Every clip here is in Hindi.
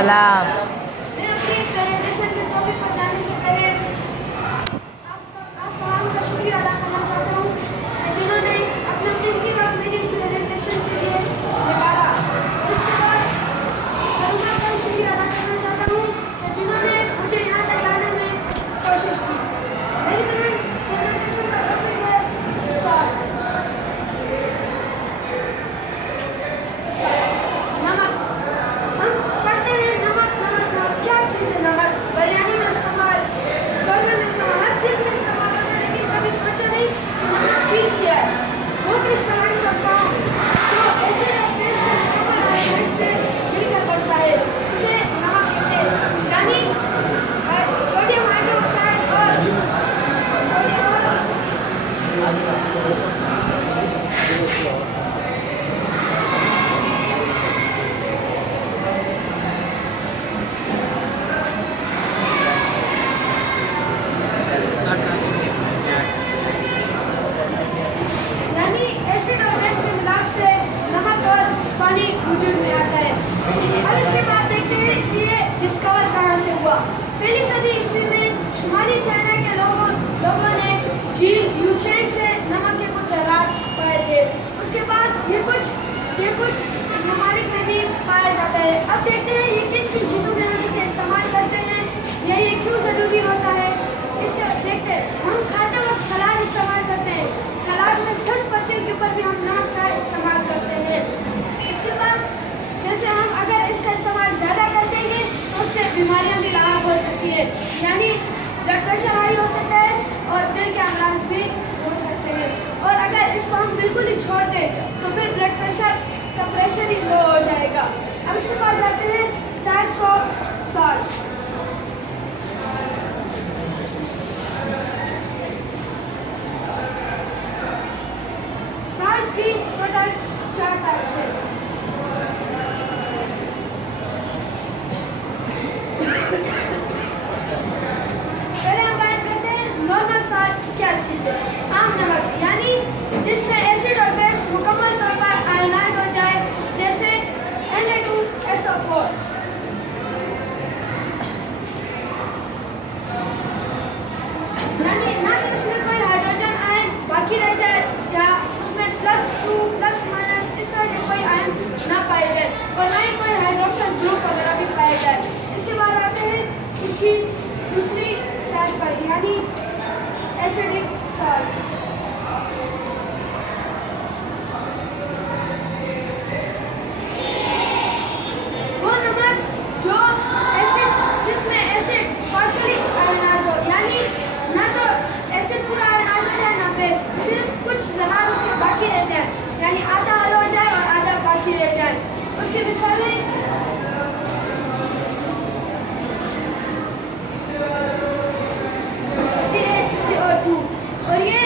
सलाम। मैं अपनी प्रेजेंटेशन के टॉपिक पर जाने से पहले आप तमाम का शुक्रिया अदा करना चाहता हूँ जिन्होंने अपना कीमती वक्त मेरी इस प्रेजेंटेशन के लिए निकाला। उसके बाद सलमा का शुक्रिया अदा करना चाहता हूँ जिन्होंने मुझे यहाँ तक लाने में कोशिश की। मेरी प्रेजेंटेशन का टॉपिक है साग। नमक। हम पढ़ते हैं नमक नमक नमक, क्या चीज़ है नमक? बिरयानी में इस्तेमाल, कौरमे में इस्तेमाल, हर चीज़ में इस्तेमाल होता है, लेकिन कभी सोचा नहीं कि नमक चीज़ क्या है। वो भी इस्तेमाल करता हूँ जो एसिड और बेस का मुकाबला हाइड्रेट से मिलकर बनता है, उसे नमक कहते हैं। यानी सोडियम हाइड्रोक्साइड और यानी एसिड और बेस के मिलाप से नमक और पानी वजूद में आता है। अब इसके बाद देखते हैं कि ये डिस्कवर कहाँ से हुआ। पहली सदी ईस्वी में शुमाली चाइना के लोगों ने झील यूचेन से नमक के कुछ ज़रात पाए थे। उसके बाद ये कुछ ममालिक में भी पाया जाता है। अब देखते हैं ये किन किन चीज़ों में हम इसे इस्तेमाल करते हैं या ये क्यों ज़रूरी होता है। इसके देखते हैं, हम खाते वक्त सलाद इस्तेमाल करते हैं। सलाद में सब्ज पत्तियों के ऊपर भी हम नमक का इस्तेमाल करते हैं। उसके बाद जैसे हम अगर इसका इस्तेमाल ज़्यादा कर देंगे तो उससे बीमारियां भी लाभ हो सकती है, यानी ब्लड प्रेशर हाई हो सकता है और दिल के अमराज भी हो सकते हैं। और अगर इसको हम बिल्कुल ही छोड़ दें तो फिर ब्लड प्रेशर का प्रेशर ही लो हो जाएगा। अब इसके पास जाते हैं टाइप्स ऑफ सॉल्ट। सॉल्ट की टोटल 4 टाइप्स है। पहले हम बात करते हैं नॉर्मल सॉल्ट क्या चीज़ है। आम नमक, यानी जिसमें एसिड और बेस मुकम्मल तौर पर आयनाइज हो जाए, जैसे Na2SO4। यानी ना कि उसमें कोई हाइड्रोजन आयन बाकी रह जाए या उसमें +2 +- इस तरह के कोई आयन ना पाए जाए और ना ही कोई हाइड्रोक्सिल ग्रुप वगैरह भी पाए जाए। इसके बाद आते हैं इसकी दूसरी टाइप पर, यानी एसिडिक सॉल्ट। वो नमक जो एसिड जिसमें एसिड पार्शियली आयनाइज हो, यानी ना तो एसिड पूरा आयनाइज हो जाए ना बेस, सिर्फ कुछ ज़रात उसके बाकी रह जाए, यानी आधा हल हो जाए और आधा बाकी रह जाए। उसकी मिसालें CO2, और ये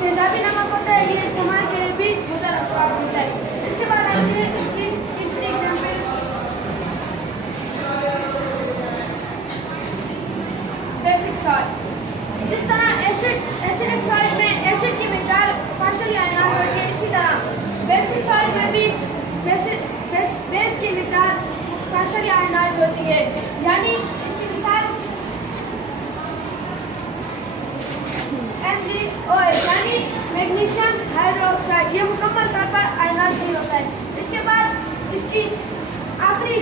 तेजाबी नमक होता है, ये इस्तेमाल के लिए भी मुज़र असरार होता है। इसके बाद आते हैं इसकी तीसरी एग्जाम्पल बेसिक सॉल्ट। जिस तरह एसिडिक सॉल्ट में एसिड की मिकदार पार्शियली आयनाइज होती है, इसी तरह बेसिक सॉल्ट में भी बेस की मिकदार पार्शियली आयनाइज होती है। यानी इसकी मिसाल MgOH, यानी मैग्नीशियम हाइड्रोक्साइड, ये मुकम्मल तौर पर आयनाइज नहीं होता है। इसके बाद इसकी आखिरी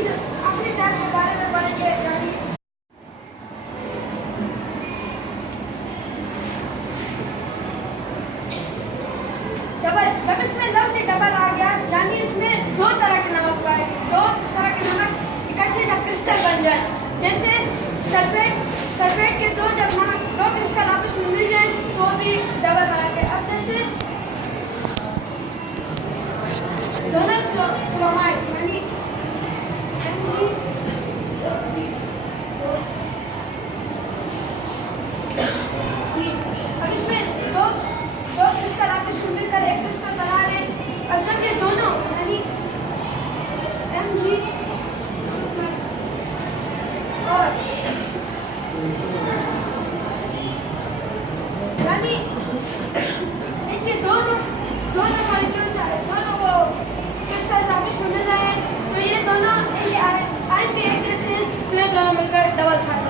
टाइप के बारे में पढ़ेंगे, यानी डबल। जब इसमें लफ्ज़ डबल आ गया, यानी इसमें दो तरह के नमक इकट्ठे जब क्रिस्टल बन जाए, जैसे सल्फेट के दो क्रिस्टल आपस में मिल जाए तो भी डबल बनाते हैं। अब जैसे दोनों क्लोराइड, यानी अब इसमें दो क्रिस्टल आपस में मिलकर एक क्रिस्टल बना रहे हैं। अब जब ये दोनों यानी Mg और यानी इनके दोनों मॉलिक्यूल्स दोनों वो क्रिस्टल आपस में मिल रहे हैं, तो ये दोनों आयन भी एक जैसे हैं डबल साइन